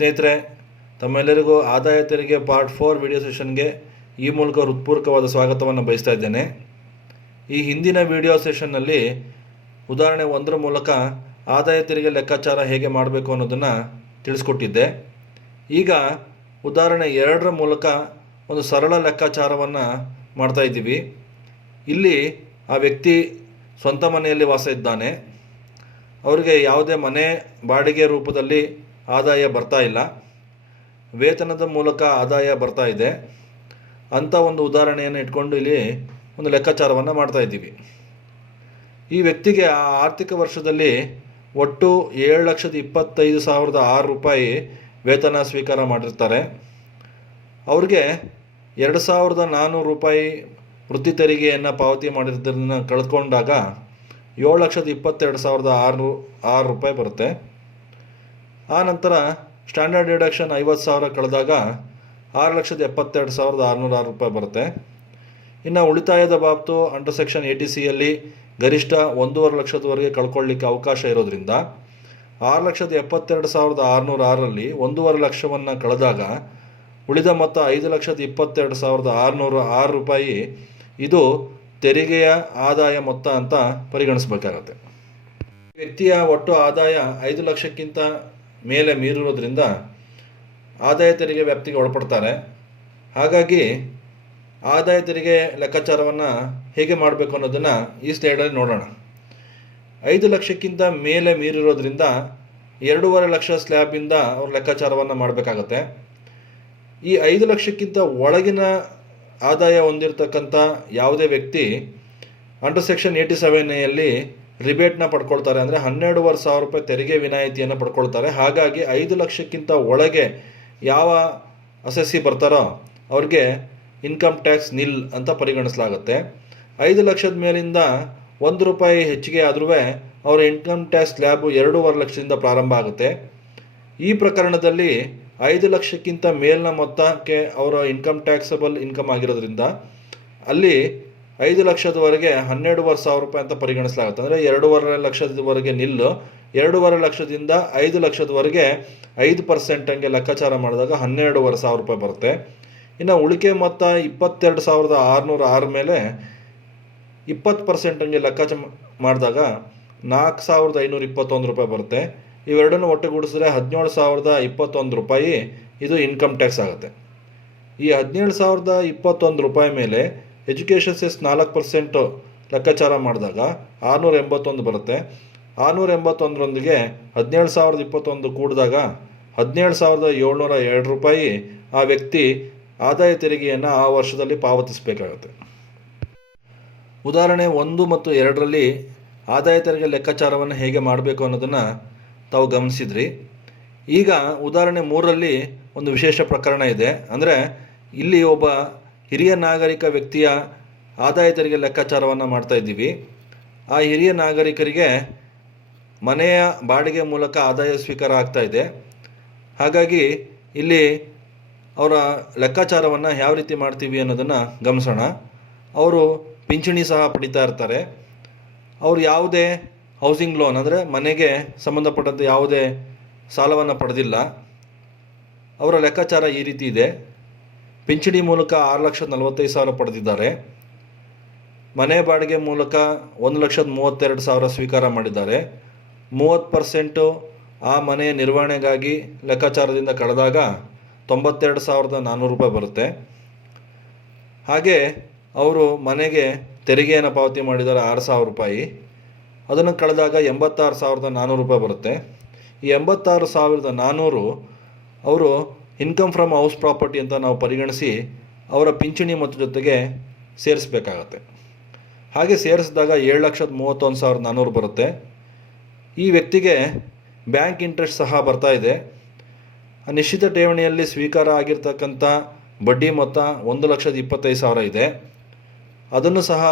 ಸ್ನೇಹಿತರೆ, ತಮ್ಮೆಲ್ಲರಿಗೂ ಆದಾಯ ತೆರಿಗೆ ಪಾರ್ಟ್ 4 ವಿಡಿಯೋ ಸೆಷನ್ಗೆ ಈ ಮೂಲಕ ಹೃತ್ಪೂರ್ವಕವಾದ ಸ್ವಾಗತವನ್ನು ಬಯಸ್ತಾ ಇದ್ದೇನೆ. ಈ ಹಿಂದಿನ ವಿಡಿಯೋ ಸೆಷನ್ನಲ್ಲಿ ಉದಾಹರಣೆ 1 ಮೂಲಕ ಆದಾಯ ತೆರಿಗೆ ಲೆಕ್ಕಾಚಾರ ಹೇಗೆ ಮಾಡಬೇಕು ಅನ್ನೋದನ್ನು ತಿಳಿಸ್ಕೊಟ್ಟಿದ್ದೆ. ಈಗ ಉದಾಹರಣೆ 2 ಮೂಲಕ ಒಂದು ಸರಳ ಲೆಕ್ಕಾಚಾರವನ್ನು ಮಾಡ್ತಾ ಇದ್ದೀವಿ. ಇಲ್ಲಿ ಆ ವ್ಯಕ್ತಿ ಸ್ವಂತ ಮನೆಯಲ್ಲಿ ವಾಸ ಇದ್ದಾನೆ. ಅವರಿಗೆ ಯಾವುದೇ ಮನೆ ಬಾಡಿಗೆ ರೂಪದಲ್ಲಿ ಆದಾಯ ಬರ್ತಾ ಇಲ್ಲ, ವೇತನದ ಮೂಲಕ ಆದಾಯ ಬರ್ತಾ ಇದೆ ಅಂಥ ಒಂದು ಉದಾಹರಣೆಯನ್ನು ಇಟ್ಕೊಂಡು ಇಲ್ಲಿ ಒಂದು ಲೆಕ್ಕಾಚಾರವನ್ನು ಮಾಡ್ತಾ ಇದ್ದೀವಿ. ಈ ವ್ಯಕ್ತಿಗೆ ಆ ಆರ್ಥಿಕ ವರ್ಷದಲ್ಲಿ ಒಟ್ಟು 7,25,006 ರೂಪಾಯಿ ವೇತನ ಸ್ವೀಕಾರ ಮಾಡಿರ್ತಾರೆ. ಅವ್ರಿಗೆ 2,400 ರೂಪಾಯಿ ವೃತ್ತಿ ತೆರಿಗೆಯನ್ನು ಪಾವತಿ ಮಾಡಿರೋದನ್ನು ಕಳೆದುಕೊಂಡಾಗ 7,22,606 ರೂಪಾಯಿ ಬರುತ್ತೆ. ಆ ನಂತರ ಸ್ಟ್ಯಾಂಡರ್ಡ್ ಡಿಡಕ್ಷನ್ 50,000 ಕಳೆದಾಗ 6,72,606 ರೂಪಾಯಿ ಬರುತ್ತೆ. ಇನ್ನು ಉಳಿತಾಯದ ಬಾಬ್ತು ಅಂಡರ್ ಸೆಕ್ಷನ್ 80C ಗರಿಷ್ಠ 1.5 ಲಕ್ಷದವರೆಗೆ ಕಳ್ಕೊಳ್ಳಿಕ್ಕೆ ಅವಕಾಶ ಇರೋದ್ರಿಂದ 6,72,606ರಲ್ಲಿ 1.5 ಲಕ್ಷವನ್ನು ಕಳೆದಾಗ ಉಳಿದ ಮೊತ್ತ 5,22,606 ರೂಪಾಯಿ ಇದು ತೆರಿಗೆಯ ಆದಾಯ ಮೊತ್ತ ಅಂತ ಪರಿಗಣಿಸಬೇಕಾಗತ್ತೆ. ವ್ಯಕ್ತಿಯ ಒಟ್ಟು ಆದಾಯ 5 ಲಕ್ಷಕ್ಕಿಂತ ಮೇಲೆ ಮೀರಿರೋದ್ರಿಂದ ಆದಾಯ ತೆರಿಗೆ ವ್ಯಾಪ್ತಿಗೆ ಒಳಪಡ್ತಾರೆ. ಹಾಗಾಗಿ ಆದಾಯ ತೆರಿಗೆ ಲೆಕ್ಕಾಚಾರವನ್ನು ಹೇಗೆ ಮಾಡಬೇಕು ಅನ್ನೋದನ್ನು ಈ ಸ್ಲೈಡಲ್ಲಿ ನೋಡೋಣ. 5 ಲಕ್ಷಕ್ಕಿಂತ ಮೇಲೆ ಮೀರಿರೋದ್ರಿಂದ 2.5 ಲಕ್ಷ ಸ್ಲ್ಯಾಬಿಂದ ಅವ್ರ ಲೆಕ್ಕಾಚಾರವನ್ನು ಮಾಡಬೇಕಾಗತ್ತೆ. ಈ 5 ಲಕ್ಷಕ್ಕಿಂತ ಒಳಗಿನ ಆದಾಯ ಹೊಂದಿರತಕ್ಕಂಥ ಯಾವುದೇ ವ್ಯಕ್ತಿ ಅಂಡರ್ ಸೆಕ್ಷನ್ 87A ರಿಬೇಟ್ನ ಪಡ್ಕೊಳ್ತಾರೆ. ಅಂದರೆ 12,500 ರೂಪಾಯಿ ತೆರಿಗೆ ವಿನಾಯಿತಿಯನ್ನು ಪಡ್ಕೊಳ್ತಾರೆ. ಹಾಗಾಗಿ 5 ಲಕ್ಷಕ್ಕಿಂತ ಒಳಗೆ ಯಾವ ಅಸೆಸ್ಸಿ ಬರ್ತಾರೋ ಅವ್ರಿಗೆ ಇನ್ಕಮ್ ಟ್ಯಾಕ್ಸ್ ನಿಲ್ ಅಂತ ಪರಿಗಣಿಸಲಾಗುತ್ತೆ. 5 ಲಕ್ಷದ ಮೇಲಿಂದ 1 ರೂಪಾಯಿ ಹೆಚ್ಚಿಗೆ ಆದ್ರೂ ಅವರ ಇನ್ಕಮ್ ಟ್ಯಾಕ್ಸ್ ಸ್ಲ್ಯಾಬು 2.5 ಲಕ್ಷದಿಂದ ಪ್ರಾರಂಭ ಆಗುತ್ತೆ. ಈ ಪ್ರಕರಣದಲ್ಲಿ 5 ಲಕ್ಷಕ್ಕಿಂತ ಮೇಲಿನ ಮೊತ್ತಕ್ಕೆ ಅವರ ಇನ್ಕಮ್ ಟ್ಯಾಕ್ಸಬಲ್ ಇನ್ಕಮ್ ಆಗಿರೋದ್ರಿಂದ ಅಲ್ಲಿ 5 ಲಕ್ಷದವರೆಗೆ 12,500 ರೂಪಾಯಿ ಅಂತ ಪರಿಗಣಿಸಲಾಗುತ್ತೆ. ಅಂದರೆ 2.5 ಲಕ್ಷದವರೆಗೆ ನಿಲ್ಲು, 2.5 ಲಕ್ಷದಿಂದ 5 ಲಕ್ಷದವರೆಗೆ 5% ಹಂಗೆ ಲೆಕ್ಕಾಚಾರ ಮಾಡಿದಾಗ 12,500 ರೂಪಾಯಿ ಬರುತ್ತೆ. ಇನ್ನು ಉಳಿಕೆ ಮೊತ್ತ 22,606 ಮೇಲೆ 20% ಹಂಗೆ ಲೆಕ್ಕಾಚಾರ ಮಾಡಿದಾಗ 4,521 ರೂಪಾಯಿ ಬರುತ್ತೆ. ಇವೆರಡನ್ನು ಒಟ್ಟುಗೂಡಿಸಿದ್ರೆ 17,021 ರೂಪಾಯಿ ಇದು ಇನ್ಕಮ್ ಟ್ಯಾಕ್ಸ್ ಆಗುತ್ತೆ. ಈ 17,021 ರೂಪಾಯಿ ಮೇಲೆ ಎಜುಕೇಷನ್ ಸೆಸ್ 4% ಲೆಕ್ಕಾಚಾರ ಮಾಡಿದಾಗ 681 ಬರುತ್ತೆ. 681ರೊಂದಿಗೆ 17,021 ಕೂಡಿದಾಗ 17,702 ರೂಪಾಯಿ ಆ ವ್ಯಕ್ತಿ ಆದಾಯ ತೆರಿಗೆಯನ್ನು ಆ ವರ್ಷದಲ್ಲಿ ಪಾವತಿಸಬೇಕಾಗುತ್ತೆ. ಉದಾಹರಣೆ 1 ಮತ್ತು 2ರಲ್ಲಿ ಆದಾಯ ತೆರಿಗೆ ಲೆಕ್ಕಾಚಾರವನ್ನು ಹೇಗೆ ಮಾಡಬೇಕು ಅನ್ನೋದನ್ನು ತಾವು ಗಮನಿಸಿದ್ರಿ. ಈಗ ಉದಾಹರಣೆ 3ರಲ್ಲಿ ಒಂದು ವಿಶೇಷ ಪ್ರಕರಣ ಇದೆ. ಅಂದರೆ ಇಲ್ಲಿ ಒಬ್ಬ ಹಿರಿಯ ನಾಗರಿಕ ವ್ಯಕ್ತಿಯ ಆದಾಯ ತೆರಿಗೆ ಲೆಕ್ಕಾಚಾರವನ್ನು ಮಾಡ್ತಾ ಇದ್ದೀವಿ. ಆ ಹಿರಿಯ ನಾಗರಿಕರಿಗೆ ಮನೆಯ ಬಾಡಿಗೆ ಮೂಲಕ ಆದಾಯ ಸ್ವೀಕಾರ ಆಗ್ತಾ ಇದೆ. ಹಾಗಾಗಿ ಇಲ್ಲಿ ಅವರ ಲೆಕ್ಕಾಚಾರವನ್ನು ಯಾವ ರೀತಿ ಮಾಡ್ತೀವಿ ಅನ್ನೋದನ್ನು ಗಮನಿಸೋಣ. ಅವರು ಪಿಂಚಣಿ ಸಹ ಪಡಿತಾ ಇರ್ತಾರೆ. ಅವರು ಯಾವುದೇ ಹೌಸಿಂಗ್ ಲೋನ್ ಅಂದರೆ ಮನೆಗೆ ಸಂಬಂಧಪಟ್ಟಂತೆ ಯಾವುದೇ ಸಾಲವನ್ನು ಪಡೆದಿಲ್ಲ. ಅವರ ಲೆಕ್ಕಾಚಾರ ಈ ರೀತಿ ಇದೆ. ಪಿಂಚಣಿ ಮೂಲಕ 6,45,000 ಪಡೆದಿದ್ದಾರೆ. ಮನೆ ಬಾಡಿಗೆ ಮೂಲಕ 1,32,000 ಸ್ವೀಕಾರ ಮಾಡಿದ್ದಾರೆ. 30% ಆ ಮನೆಯ ನಿರ್ವಹಣೆಗಾಗಿ ಲೆಕ್ಕಾಚಾರದಿಂದ ಕಳೆದಾಗ 92,400 ರೂಪಾಯಿ ಬರುತ್ತೆ. ಹಾಗೆ ಅವರು ಮನೆಗೆ ತೆರಿಗೆಯನ್ನು ಪಾವತಿ ಮಾಡಿದ್ದಾರೆ 6,000 ರೂಪಾಯಿ. ಅದನ್ನು ಕಳೆದಾಗ 86,400 ರೂಪಾಯಿ ಬರುತ್ತೆ. ಈ 86,400 ಅವರು ಇನ್ಕಮ್ ಫ್ರಮ್ ಹೌಸ್ ಪ್ರಾಪರ್ಟಿ ಅಂತ ನಾವು ಪರಿಗಣಿಸಿ ಅವರ ಪಿಂಚಣಿ ಮೊತ್ತ ಜೊತೆಗೆ ಸೇರಿಸಬೇಕಾಗತ್ತೆ. ಹಾಗೆ ಸೇರಿಸಿದಾಗ 7,31,400 ಬರುತ್ತೆ. ಈ ವ್ಯಕ್ತಿಗೆ ಬ್ಯಾಂಕ್ ಇಂಟ್ರೆಸ್ಟ್ ಸಹ ಬರ್ತಾ ಇದೆ. ನಿಶ್ಚಿತ ಠೇವಣಿಯಲ್ಲಿ ಸ್ವೀಕಾರ ಆಗಿರ್ತಕ್ಕಂಥ ಬಡ್ಡಿ ಮೊತ್ತ 1,25,000 ಇದೆ. ಅದನ್ನು ಸಹ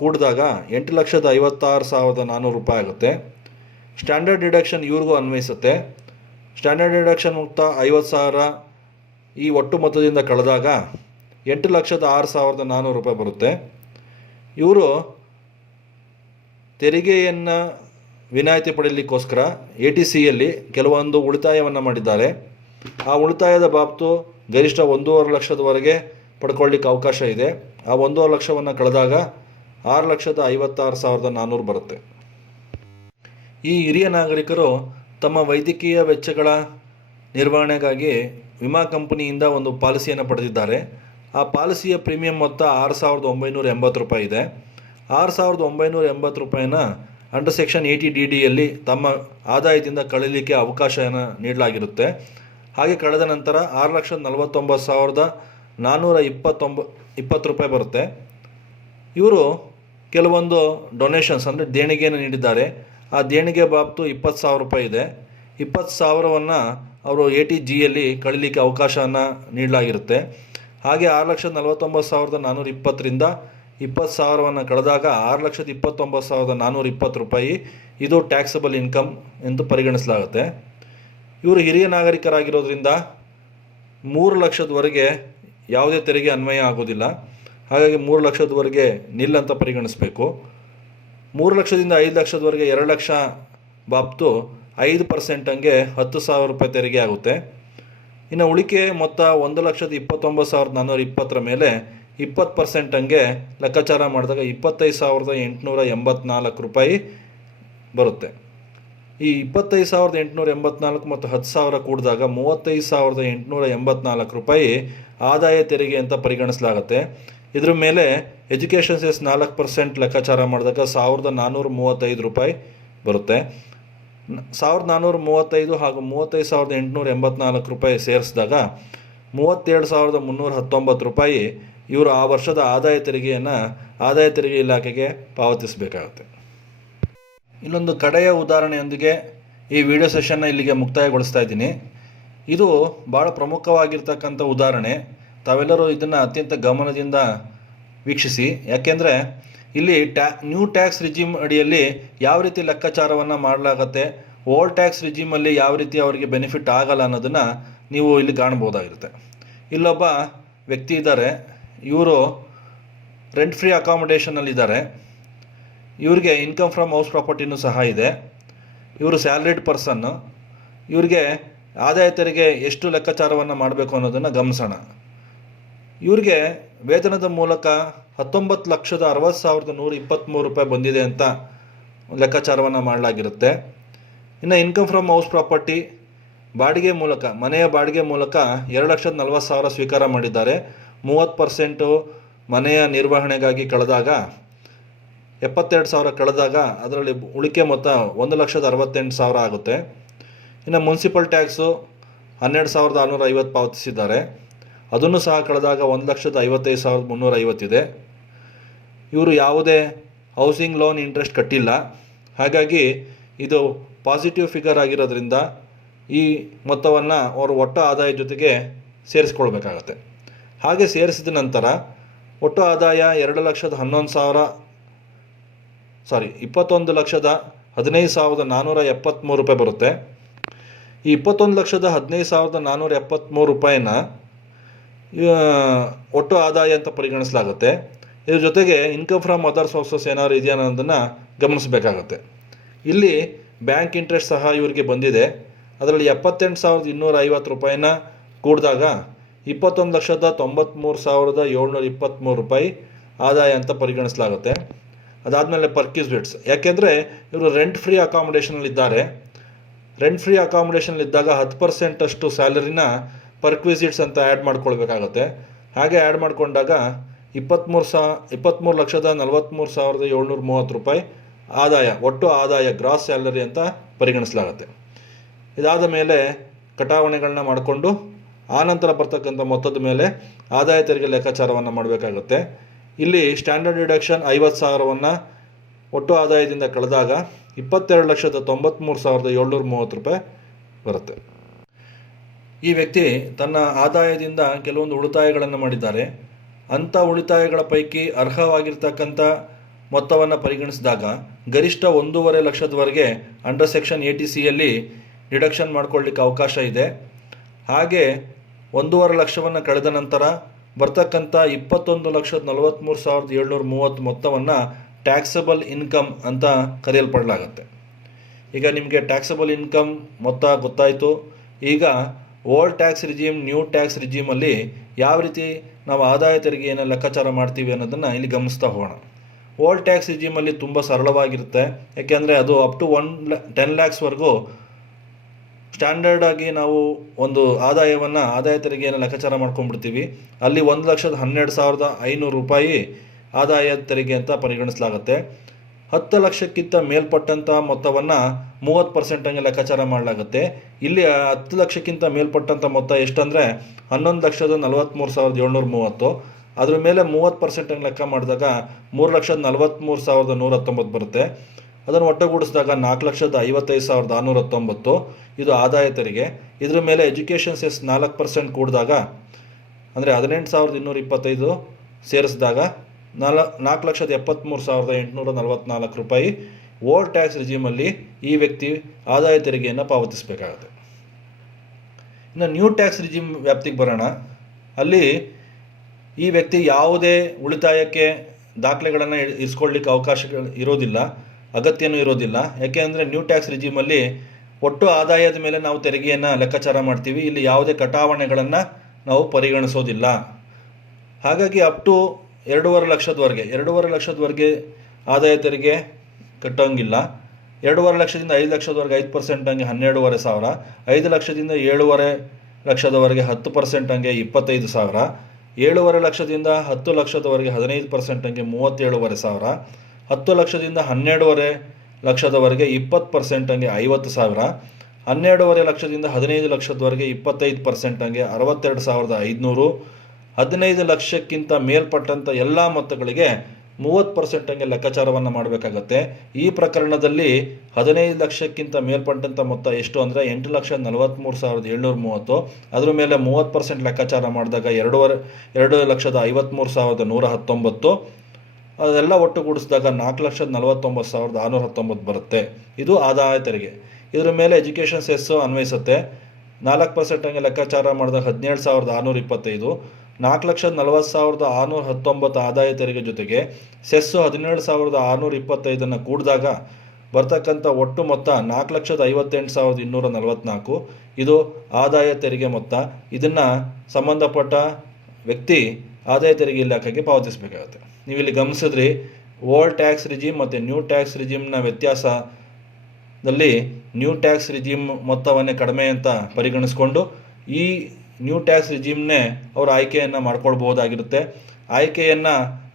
ಕೂಡಿದಾಗ 8,56,400 ರೂಪಾಯಿ ಆಗುತ್ತೆ. ಸ್ಟ್ಯಾಂಡರ್ಡ್ ಡಿಡಕ್ಷನ್ ಇವ್ರಿಗೂ ಅನ್ವಯಿಸುತ್ತೆ. ಸ್ಟ್ಯಾಂಡರ್ಡ್ ಡಿಡಕ್ಷನ್ ಮುಕ್ತ 50,000 ಈ ಒಟ್ಟು ಮೊತ್ತದಿಂದ ಕಳೆದಾಗ 8,06,400 ರೂಪಾಯಿ ಬರುತ್ತೆ. ಇವರು ತೆರಿಗೆಯನ್ನು ವಿನಾಯಿತಿ ಪಡೆಯಲಿಕ್ಕೋಸ್ಕರ ATCಯಲ್ಲಿ ಕೆಲವೊಂದು ಉಳಿತಾಯವನ್ನು ಮಾಡಿದ್ದಾರೆ. ಆ ಉಳಿತಾಯದ ಬಾಬ್ತು ಗರಿಷ್ಠ 1.5 ಲಕ್ಷದವರೆಗೆ ಪಡ್ಕೊಳ್ಳಿಕ್ಕೆ ಅವಕಾಶ ಇದೆ. ಆ 1.5 ಲಕ್ಷವನ್ನು ಕಳೆದಾಗ 6,56,400 ಬರುತ್ತೆ. ಈ ಹಿರಿಯ ನಾಗರಿಕರು ತಮ್ಮ ವೈದ್ಯಕೀಯ ವೆಚ್ಚಗಳ ನಿರ್ವಹಣೆಗಾಗಿ ವಿಮಾ ಕಂಪನಿಯಿಂದ ಒಂದು ಪಾಲಿಸಿಯನ್ನು ಪಡೆದಿದ್ದಾರೆ. ಆ ಪಾಲಿಸಿಯ ಪ್ರೀಮಿಯಂ ಮೊತ್ತ 6,980 ರೂಪಾಯಿ ಇದೆ. 6,980 ರೂಪಾಯಿನ ಅಂಡರ್ ಸೆಕ್ಷನ್ 80DDಯಲ್ಲಿ ತಮ್ಮ ಆದಾಯದಿಂದ ಕಳೀಲಿಕ್ಕೆ ಅವಕಾಶವನ್ನು ನೀಡಲಾಗಿರುತ್ತೆ. ಹಾಗೆ ಕಳೆದ ನಂತರ 6,49,420 ರೂಪಾಯಿ ಬರುತ್ತೆ. ಇವರು ಕೆಲವೊಂದು ಡೊನೇಷನ್ಸ್ ಅಂದರೆ ದೇಣಿಗೆಯನ್ನು ನೀಡಿದ್ದಾರೆ. ಆ ದೇಣಿಗೆ ಬಾಬ್ತು 20,000 ರೂಪಾಯಿ ಇದೆ. 20,000ವನ್ನು ಅವರು ATGಯಲ್ಲಿ ಕಳೀಲಿಕ್ಕೆ ಅವಕಾಶವನ್ನು ನೀಡಲಾಗಿರುತ್ತೆ. ಹಾಗೆ 6,49,420ರಿಂದ 20,000ವನ್ನು ಕಳೆದಾಗ 6,29,420 ರೂಪಾಯಿ ಇದು ಟ್ಯಾಕ್ಸಬಲ್ ಇನ್ಕಮ್ ಎಂದು ಪರಿಗಣಿಸಲಾಗುತ್ತೆ. ಇವರು ಹಿರಿಯ ನಾಗರಿಕರಾಗಿರೋದ್ರಿಂದ 3 ಲಕ್ಷದವರೆಗೆ ಯಾವುದೇ ತೆರಿಗೆ ಅನ್ವಯ ಆಗೋದಿಲ್ಲ. ಹಾಗಾಗಿ 3 ಲಕ್ಷದವರೆಗೆ ನಿಲ್ ಅಂತ ಪರಿಗಣಿಸಬೇಕು. 3 ಲಕ್ಷದಿಂದ 5 ಲಕ್ಷದವರೆಗೆ 2 ಲಕ್ಷ ಬಾಬ್ತು 5% ಹಂಗೆ 10,000 ರೂಪಾಯಿ ತೆರಿಗೆ ಆಗುತ್ತೆ. ಇನ್ನು ಉಳಿಕೆ ಮೊತ್ತ 1,29,420 ಮೇಲೆ 20% ಹಂಗೆ ಲೆಕ್ಕಾಚಾರ ಮಾಡಿದಾಗ 25,884 ರೂಪಾಯಿ ಬರುತ್ತೆ. ಈ 25,884 ಮತ್ತು 10,000 ಕೂಡಿದಾಗ 35,884 ರೂಪಾಯಿ ಆದಾಯ ತೆರಿಗೆ ಅಂತ ಪರಿಗಣಿಸಲಾಗುತ್ತೆ. ಇದ್ರ ಮೇಲೆ ಎಜುಕೇಷನ್ ಸೆಸ್ 4% ಲೆಕ್ಕಾಚಾರ ಮಾಡಿದಾಗ 1,435 ರೂಪಾಯಿ ಬರುತ್ತೆ. 1,435 ಹಾಗೂ 35,884 ರೂಪಾಯಿ ಸೇರಿಸಿದಾಗ 37,319 ರೂಪಾಯಿ ಇವರು ಆ ವರ್ಷದ ಆದಾಯ ತೆರಿಗೆಯನ್ನು ಆದಾಯ ತೆರಿಗೆ ಇಲಾಖೆಗೆ ಪಾವತಿಸಬೇಕಾಗುತ್ತೆ. ಇಲ್ಲೊಂದು ಕಡೆಯ ಉದಾಹರಣೆಯೊಂದಿಗೆ ಈ ವಿಡಿಯೋ ಸೆಷನ್ನ ಇಲ್ಲಿಗೆ ಮುಕ್ತಾಯಗೊಳಿಸ್ತಾ ಇದ್ದೀನಿ. ಇದು ಭಾಳ ಪ್ರಮುಖವಾಗಿರ್ತಕ್ಕಂಥ ಉದಾಹರಣೆ. ತಾವೆಲ್ಲರೂ ಇದನ್ನು ಅತ್ಯಂತ ಗಮನದಿಂದ ವೀಕ್ಷಿಸಿ. ಯಾಕೆಂದರೆ ಇಲ್ಲಿ ನ್ಯೂ ಟ್ಯಾಕ್ಸ್ ರಿಜಿಮ್ ಅಡಿಯಲ್ಲಿ ಯಾವ ರೀತಿ ಲೆಕ್ಕಾಚಾರವನ್ನು ಮಾಡಲಾಗತ್ತೆ, ಓಲ್ಡ್ ಟ್ಯಾಕ್ಸ್ ರಿಜಿಮಲ್ಲಿ ಯಾವ ರೀತಿ ಅವರಿಗೆ ಬೆನಿಫಿಟ್ ಆಗಲ್ಲ ಅನ್ನೋದನ್ನು ನೀವು ಇಲ್ಲಿ ಕಾಣ್ಬೋದಾಗಿರುತ್ತೆ. ಇಲ್ಲೊಬ್ಬ ವ್ಯಕ್ತಿ ಇದ್ದಾರೆ. ಇವರು ರೆಂಟ್ ಫ್ರೀ ಅಕಾಮಿಡೇಷನಲ್ಲಿದ್ದಾರೆ. ಇವರಿಗೆ ಇನ್ಕಮ್ ಫ್ರಮ್ ಹೌಸ್ ಪ್ರಾಪರ್ಟಿನೂ ಸಹ ಇದೆ. ಇವರು ಸ್ಯಾಲ್ರಿಡ್ ಪರ್ಸನ್ನು. ಇವರಿಗೆ ಆದಾಯ ತೆರಿಗೆ ಎಷ್ಟು ಲೆಕ್ಕಾಚಾರವನ್ನು ಮಾಡಬೇಕು ಅನ್ನೋದನ್ನು ಗಮನಿಸೋಣ. ಇವ್ರಿಗೆ ವೇತನದ ಮೂಲಕ 19,60,123 ರೂಪಾಯಿ ಬಂದಿದೆ ಅಂತ ಲೆಕ್ಕಾಚಾರವನ್ನು ಮಾಡಲಾಗಿರುತ್ತೆ. ಇನ್ನು ಇನ್ಕಮ್ ಫ್ರಮ್ ಹೌಸ್ ಪ್ರಾಪರ್ಟಿ ಬಾಡಿಗೆ ಮೂಲಕ, ಮನೆಯ ಬಾಡಿಗೆ ಮೂಲಕ 2,40,000 ಸ್ವೀಕಾರ ಮಾಡಿದ್ದಾರೆ. 30% ಮನೆಯ ನಿರ್ವಹಣೆಗಾಗಿ ಕಳೆದಾಗ 72,000 ಕಳೆದಾಗ ಅದರಲ್ಲಿ ಉಳಿಕೆ ಮೊತ್ತ 1,68,000 ಆಗುತ್ತೆ. ಇನ್ನು ಮುನ್ಸಿಪಲ್ ಟ್ಯಾಕ್ಸು 12,650 ಪಾವತಿಸಿದ್ದಾರೆ. ಅದನ್ನು ಸಹ ಕಳೆದಾಗ 1,55,350 ಇದೆ. ಇವರು ಯಾವುದೇ ಹೌಸಿಂಗ್ ಲೋನ್ ಇಂಟ್ರೆಸ್ಟ್ ಕಟ್ಟಿಲ್ಲ. ಹಾಗಾಗಿ ಇದು ಪಾಸಿಟಿವ್ ಫಿಗರ್ ಆಗಿರೋದ್ರಿಂದ ಈ ಮೊತ್ತವನ್ನು ಅವರು ಒಟ್ಟು ಆದಾಯ ಜೊತೆಗೆ ಸೇರಿಸ್ಕೊಳ್ಬೇಕಾಗತ್ತೆ. ಹಾಗೆ ಸೇರಿಸಿದ ನಂತರ ಒಟ್ಟು ಆದಾಯ 21,15,473 ರೂಪಾಯಿ ಬರುತ್ತೆ. ಈ 21,15,473 ರೂಪಾಯಿನ ಒಟ್ಟು ಆದಾಯ ಅಂತ ಪರಿಗಣಿಸಲಾಗುತ್ತೆ. ಇದ್ರ ಜೊತೆಗೆ ಇನ್ಕಮ್ ಫ್ರಮ್ ಅದರ್ ಸೋರ್ಸಸ್ ಏನಾದ್ರು ಇದೆಯಾ ಅನ್ನೋದನ್ನು ಗಮನಿಸಬೇಕಾಗತ್ತೆ. ಇಲ್ಲಿ ಬ್ಯಾಂಕ್ ಇಂಟ್ರೆಸ್ಟ್ ಸಹ ಇವರಿಗೆ ಬಂದಿದೆ. ಅದರಲ್ಲಿ 78,250 ರೂಪಾಯಿನ ಕೂಡಿದಾಗ 21,93,723 ರೂಪಾಯಿ ಆದಾಯ ಅಂತ ಪರಿಗಣಿಸಲಾಗುತ್ತೆ. ಅದಾದಮೇಲೆ ಪರ್ಕ್ಯೂಸಿಟ್ಸ್, ಯಾಕೆಂದರೆ ಇವರು ರೆಂಟ್ ಫ್ರೀ ಅಕಾಮಿಡೇಷನಲ್ಲಿದ್ದಾರೆ. ರೆಂಟ್ ಫ್ರೀ ಅಕಾಮಿಡೇಷನಲ್ಲಿದ್ದಾಗ 10% ಅಷ್ಟು ಸ್ಯಾಲರಿನ ಪರ್ಕ್ವಿಸಿಟ್ಸ್ ಅಂತ ಆ್ಯಡ್ ಮಾಡ್ಕೊಳ್ಬೇಕಾಗತ್ತೆ. ಹಾಗೆ ಆ್ಯಡ್ ಮಾಡಿಕೊಂಡಾಗ 23,43,730 ರೂಪಾಯಿ ಆದಾಯ, ಒಟ್ಟು ಆದಾಯ ಗ್ರಾಸ್ ಸ್ಯಾಲರಿ ಅಂತ ಪರಿಗಣಿಸಲಾಗುತ್ತೆ. ಇದಾದ ಮೇಲೆ ಕಟಾವಣೆಗಳನ್ನ ಮಾಡಿಕೊಂಡು ಆನಂತರ ಬರ್ತಕ್ಕಂಥ ಮೊತ್ತದ ಮೇಲೆ ಆದಾಯ ತೆರಿಗೆ ಲೆಕ್ಕಾಚಾರವನ್ನು ಮಾಡಬೇಕಾಗುತ್ತೆ. ಇಲ್ಲಿ ಸ್ಟ್ಯಾಂಡರ್ಡ್ ಡಿಡಕ್ಷನ್ 50,000ವನ್ನು ಒಟ್ಟು ಆದಾಯದಿಂದ ಕಳೆದಾಗ 22,93,730 ರೂಪಾಯಿ ಬರುತ್ತೆ. ಈ ವ್ಯಕ್ತಿ ತನ್ನ ಆದಾಯದಿಂದ ಕೆಲವೊಂದು ಉಳಿತಾಯಗಳನ್ನು ಮಾಡಿದ್ದಾರೆ. ಅಂಥ ಉಳಿತಾಯಗಳ ಪೈಕಿ ಅರ್ಹವಾಗಿರ್ತಕ್ಕಂಥ ಮೊತ್ತವನ್ನು ಪರಿಗಣಿಸಿದಾಗ ಗರಿಷ್ಠ 1.5 ಲಕ್ಷದವರೆಗೆ ಅಂಡರ್ ಸೆಕ್ಷನ್ 80Cಯಲ್ಲಿ ಡಿಡಕ್ಷನ್ ಮಾಡ್ಕೊಳ್ಳಿಕ್ಕೆ ಅವಕಾಶ ಇದೆ. ಹಾಗೆ 1.5 ಲಕ್ಷವನ್ನು ಕಳೆದ ನಂತರ ಬರ್ತಕ್ಕಂಥ 21,43,730 ಮೊತ್ತವನ್ನು ಟ್ಯಾಕ್ಸಬಲ್ ಇನ್ಕಮ್ ಅಂತ ಕರೆಯಲ್ಪಡಲಾಗುತ್ತೆ. ಈಗ ನಿಮಗೆ ಟ್ಯಾಕ್ಸಬಲ್ ಇನ್ಕಮ್ ಮೊತ್ತ ಗೊತ್ತಾಯಿತು. ಈಗ old tax regime, new tax ರಿಜಿಮಲ್ಲಿ ಯಾವ ರೀತಿ ನಾವು ಆದಾಯ ತೆರಿಗೆಯನ್ನು ಲೆಕ್ಕಾಚಾರ ಮಾಡ್ತೀವಿ ಅನ್ನೋದನ್ನು ಇಲ್ಲಿ ಗಮನಿಸ್ತಾ ಹೋಗೋಣ. ಓಲ್ಡ್ ಟ್ಯಾಕ್ಸ್ ರಿಜಿಮಲ್ಲಿ ತುಂಬ ಸರಳವಾಗಿರುತ್ತೆ. ಯಾಕೆಂದರೆ ಅದು ಅಪ್ ಟು 10 lakhsವರೆಗೂ ಸ್ಟ್ಯಾಂಡರ್ಡ್ ಆಗಿ ನಾವು ಒಂದು ಆದಾಯ ತೆರಿಗೆಯನ್ನು ಲೆಕ್ಕಾಚಾರ ಮಾಡ್ಕೊಂಡ್ಬಿಡ್ತೀವಿ. ಅಲ್ಲಿ 1,12,500 ರೂಪಾಯಿ ಆದಾಯ ತೆರಿಗೆ ಅಂತ ಪರಿಗಣಿಸಲಾಗುತ್ತೆ. 10 ಲಕ್ಷಕ್ಕಿಂತ ಮೇಲ್ಪಟ್ಟಂಥ ಮೊತ್ತವನ್ನು 30% ಹಂಗೆ ಲೆಕ್ಕಾಚಾರ ಮಾಡಲಾಗುತ್ತೆ. ಇಲ್ಲಿ 10 ಲಕ್ಷಕ್ಕಿಂತ ಮೇಲ್ಪಟ್ಟಂಥ ಮೊತ್ತ ಎಷ್ಟಂದರೆ 11,43,730. ಅದ್ರ ಮೇಲೆ 30% ಹಂಗೆ ಲೆಕ್ಕ ಮಾಡಿದಾಗ 3,43,119 ಬರುತ್ತೆ. ಅದನ್ನು ಒಟ್ಟುಗೂಡಿಸಿದಾಗ 4,55,619 ಇದು ಆದಾಯ ತೆರಿಗೆ. ಇದ್ರ ಮೇಲೆ ಎಜುಕೇಷನ್ ಸೆಸ್ 4% ಕೂಡಿದಾಗ ಅಂದರೆ 18,225 ಸೇರಿಸಿದಾಗ 4,73,844 ರೂಪಾಯಿ ಓಲ್ಡ್ ಟ್ಯಾಕ್ಸ್ ರಿಜಿಮಲ್ಲಿ ಈ ವ್ಯಕ್ತಿ ಆದಾಯ ತೆರಿಗೆಯನ್ನು ಪಾವತಿಸಬೇಕಾಗುತ್ತೆ. ಇನ್ನು ನ್ಯೂ ಟ್ಯಾಕ್ಸ್ ರಿಜಿಮ್ ವ್ಯಾಪ್ತಿಗೆ ಬರೋಣ. ಅಲ್ಲಿ ಈ ವ್ಯಕ್ತಿ ಯಾವುದೇ ಉಳಿತಾಯಕ್ಕೆ ದಾಖಲೆಗಳನ್ನು ಇರಿಸ್ಕೊಳ್ಳಿಕ್ಕೆ ಅವಕಾಶಗಳು ಇರೋದಿಲ್ಲ, ಅಗತ್ಯನೂ ಇರೋದಿಲ್ಲ. ಯಾಕೆ ಅಂದರೆ ನ್ಯೂ ಟ್ಯಾಕ್ಸ್ ರಿಜಿಮಲ್ಲಿ ಒಟ್ಟು ಆದಾಯದ ಮೇಲೆ ನಾವು ತೆರಿಗೆಯನ್ನು ಲೆಕ್ಕಾಚಾರ ಮಾಡ್ತೀವಿ. ಇಲ್ಲಿ ಯಾವುದೇ ಕಟಾವಣೆಗಳನ್ನು ನಾವು ಪರಿಗಣಿಸೋದಿಲ್ಲ. ಹಾಗಾಗಿ ಅಪ್ ಟು 2.5 ಲಕ್ಷದವರೆಗೆ ಆದಾಯ ತೆರಿಗೆ ಕಟ್ಟೋಂಗಿಲ್ಲ. 2.5 ಲಕ್ಷದಿಂದ 5 ಲಕ್ಷದವರೆಗೆ 5% ಹಂಗೆ 12,500. 5 ಲಕ್ಷದಿಂದ 7.5 ಲಕ್ಷದವರೆಗೆ 10% ಹಂಗೆ 25,000. 7.5 ಲಕ್ಷದಿಂದ 10 ಲಕ್ಷದವರೆಗೆ 15% ಹಂಗೆ 37,500. 10 ಲಕ್ಷದಿಂದ 12.5 ಲಕ್ಷದವರೆಗೆ 20% ಹಂಗೆ 50,000. 12.5 ಲಕ್ಷದಿಂದ 15 ಲಕ್ಷದವರೆಗೆ 25% ಹಂಗೆ 62,500. 15 ಲಕ್ಷಕ್ಕಿಂತ ಮೇಲ್ಪಟ್ಟಂಥ ಎಲ್ಲ ಮೊತ್ತಗಳಿಗೆ 30% ಹಂಗೆ ಲೆಕ್ಕಾಚಾರವನ್ನು ಮಾಡಬೇಕಾಗತ್ತೆ. ಈ ಪ್ರಕರಣದಲ್ಲಿ 15 ಲಕ್ಷಕ್ಕಿಂತ ಮೇಲ್ಪಟ್ಟಂಥ ಮೊತ್ತ ಎಷ್ಟು ಅಂದರೆ 8,43,730. ಅದ್ರ ಮೇಲೆ 30% ಲೆಕ್ಕಾಚಾರ ಮಾಡಿದಾಗ 2,53,119. ಅದೆಲ್ಲ ಒಟ್ಟುಗೂಡಿಸಿದಾಗ 4,49,619 ಬರುತ್ತೆ. ಇದು ಆದಾಯ ತೆರಿಗೆ. ಇದ್ರ ಮೇಲೆ ಎಜುಕೇಷನ್ ಸೆಸ್ಸು ಅನ್ವಯಿಸುತ್ತೆ. 4% ಹಂಗೆ ಲೆಕ್ಕಾಚಾರ ಮಾಡಿದಾಗ 17,625. 4,40,619 ಆದಾಯ ತೆರಿಗೆ ಜೊತೆಗೆ ಸೆಸ್ಸು 17,625 ಕೂಡಿದಾಗ ಬರ್ತಕ್ಕಂಥ ಒಟ್ಟು ಮೊತ್ತ 4,58,244. ಇದು ಆದಾಯ ತೆರಿಗೆ ಮೊತ್ತ. ಇದನ್ನು ಸಂಬಂಧಪಟ್ಟ ವ್ಯಕ್ತಿ ಆದಾಯ ತೆರಿಗೆ ಇಲಾಖೆಗೆ ಪಾವತಿಸಬೇಕಾಗುತ್ತೆ. ನೀವು ಇಲ್ಲಿ ಗಮನಿಸಿದ್ರಿ, ಓಲ್ಡ್ ಟ್ಯಾಕ್ಸ್ ರಿಜಿಮ್ ಮತ್ತು ನ್ಯೂ ಟ್ಯಾಕ್ಸ್ ರಿಜಿಮ್ನ ವ್ಯತ್ಯಾಸದಲ್ಲಿ ನ್ಯೂ ಟ್ಯಾಕ್ಸ್ ರಿಜಿಮ್ ಮೊತ್ತವನ್ನೇ ಕಡಿಮೆ ಅಂತ ಪರಿಗಣಿಸ್ಕೊಂಡು ಈ ನ್ಯೂ ಟ್ಯಾಕ್ಸ್ ರಿಜಿಮ್ನೇ ಅವರು ಆಯ್ಕೆಯನ್ನು ಮಾಡ್ಕೊಳ್ಬಹುದಾಗಿರುತ್ತೆ. ಆಯ್ಕೆಯನ್ನು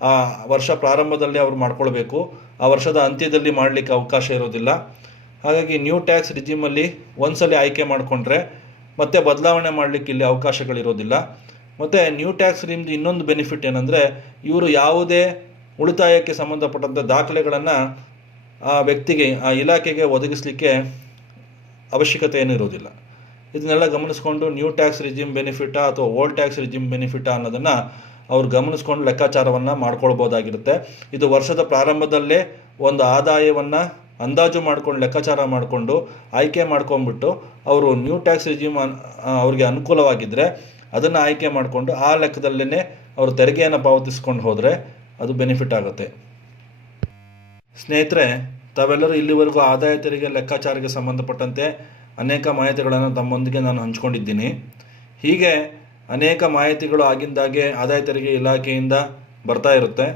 ಆ ವರ್ಷ ಪ್ರಾರಂಭದಲ್ಲಿ ಅವರು ಮಾಡ್ಕೊಳ್ಬೇಕು, ಆ ವರ್ಷದ ಅಂತ್ಯದಲ್ಲಿ ಮಾಡಲಿಕ್ಕೆ ಅವಕಾಶ ಇರೋದಿಲ್ಲ. ಹಾಗಾಗಿ ನ್ಯೂ ಟ್ಯಾಕ್ಸ್ ರಿಜಿಮಲ್ಲಿ ಒಂದ್ಸಲಿ ಆಯ್ಕೆ ಮಾಡಿಕೊಂಡ್ರೆ ಮತ್ತೆ ಬದಲಾವಣೆ ಮಾಡಲಿಕ್ಕೆ ಇಲ್ಲಿ ಅವಕಾಶಗಳಿರೋದಿಲ್ಲ. ಮತ್ತು ನ್ಯೂ ಟ್ಯಾಕ್ಸ್ ರಿಜಿಮ್ದು ಇನ್ನೊಂದು ಬೆನಿಫಿಟ್ ಏನಂದರೆ ಇವರು ಯಾವುದೇ ಉಳಿತಾಯಕ್ಕೆ ಸಂಬಂಧಪಟ್ಟಂಥ ದಾಖಲೆಗಳನ್ನು ಆ ವ್ಯಕ್ತಿಗೆ, ಆ ಇಲಾಖೆಗೆ ಒದಗಿಸಲಿಕ್ಕೆ ಅವಶ್ಯಕತೆ ಏನೂ ಇರೋದಿಲ್ಲ. ಇದನ್ನೆಲ್ಲ ಗಮನಿಸ್ಕೊಂಡು ನ್ಯೂ ಟ್ಯಾಕ್ಸ್ ರಿಜಿಮ್ ಬೆನಿಫಿಟಾ ಅಥವಾ ಓಲ್ಡ್ ಟ್ಯಾಕ್ಸ್ ರಿಜಿಮ್ ಬೆನಿಫಿಟಾ ಅನ್ನೋದನ್ನು ಅವ್ರು ಗಮನಿಸ್ಕೊಂಡು ಲೆಕ್ಕಾಚಾರವನ್ನು ಮಾಡ್ಕೊಳ್ಬೋದಾಗಿರುತ್ತೆ. ಇದು ವರ್ಷದ ಪ್ರಾರಂಭದಲ್ಲೇ ಒಂದು ಆದಾಯವನ್ನು ಅಂದಾಜು ಮಾಡ್ಕೊಂಡು ಲೆಕ್ಕಾಚಾರ ಮಾಡಿಕೊಂಡು ಆಯ್ಕೆ ಮಾಡ್ಕೊಂಡ್ಬಿಟ್ಟು ಅವರು ನ್ಯೂ ಟ್ಯಾಕ್ಸ್ ರಿಜಿಮ್ ಅವ್ರಿಗೆ ಅನುಕೂಲವಾಗಿದ್ದರೆ ಅದನ್ನು ಆಯ್ಕೆ ಮಾಡಿಕೊಂಡು ಆ ಲೆಕ್ಕದಲ್ಲೇ ಅವರು ತೆರಿಗೆಯನ್ನು ಪಾವತಿಸ್ಕೊಂಡು ಹೋದರೆ ಅದು ಬೆನಿಫಿಟ್ ಆಗುತ್ತೆ. ಸ್ನೇಹಿತರೆ, ತಾವೆಲ್ಲರೂ ಇಲ್ಲಿವರೆಗೂ ಆದಾಯ ತೆರಿಗೆ ಲೆಕ್ಕಾಚಾರಕ್ಕೆ ಸಂಬಂಧಪಟ್ಟಂತೆ ಅನೇಕ ಮಾಹಿತಿಗಳನ್ನು ತಮ್ಮೊಂದಿಗೆ ನಾನು ಹಂಚ್ಕೊಂಡಿದ್ದೀನಿ. ಹೀಗೆ ಅನೇಕ ಮಾಹಿತಿಗಳು ಆಗಿಂದಾಗೆ ಆದಾಯ ತೆರಿಗೆ ಇಲಾಖೆಯಿಂದ ಬರ್ತಾ ಇರುತ್ತೆ.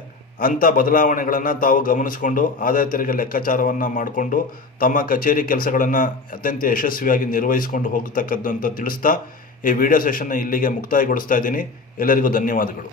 ಅಂಥ ಬದಲಾವಣೆಗಳನ್ನು ತಾವು ಗಮನಿಸಿಕೊಂಡು ಆದಾಯ ತೆರಿಗೆ ಲೆಕ್ಕಾಚಾರವನ್ನು ಮಾಡಿಕೊಂಡು ತಮ್ಮ ಕಚೇರಿ ಕೆಲಸಗಳನ್ನು ಅತ್ಯಂತ ಯಶಸ್ವಿಯಾಗಿ ನಿರ್ವಹಿಸಿಕೊಂಡು ಹೋಗತಕ್ಕದ್ದು ಅಂತ ತಿಳಿಸ್ತಾ ಈ ವಿಡಿಯೋ ಸೆಷನ್ನ ಇಲ್ಲಿಗೆ ಮುಕ್ತಾಯಗೊಳಿಸ್ತಾ ಇದ್ದೀನಿ. ಎಲ್ಲರಿಗೂ ಧನ್ಯವಾದಗಳು.